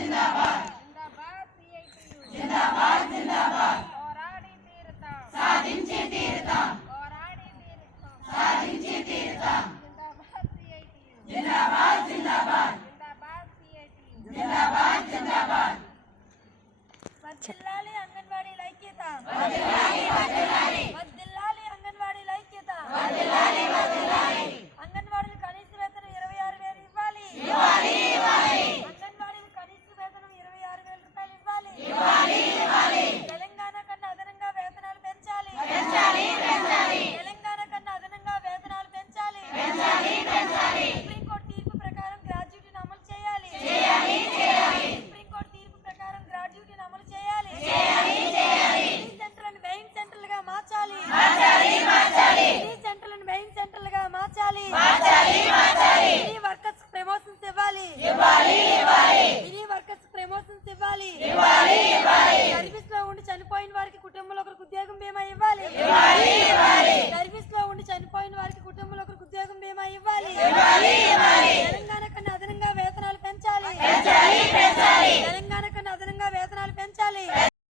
జిందాబాద్ CITU జిందాబాద్ జిందాబాద్ పోరాడి తీరుతాం సాధించి తీరుతాం పోరాడి తీరుతాం సాధించి తీరుతాం జిందాబాద్ సిఐటియు జిందాబాద్ జిందాబాద్ జిందాబాద్ సిఐటియు జిందాబాద్ జిందాబాద్ వర్ధిల్లాలి అంగన్వాడీల ఐక్యత చనిపోయిన వారికి కుటుంబంలో ఒకరికి ఉద్యోగం బీమా ఇవ్వాలి. సర్వీస్లో ఉండి చనిపోయిన వారికి కుటుంబంలో ఒకరికి ఉద్యోగం బీమా ఇవ్వాలి.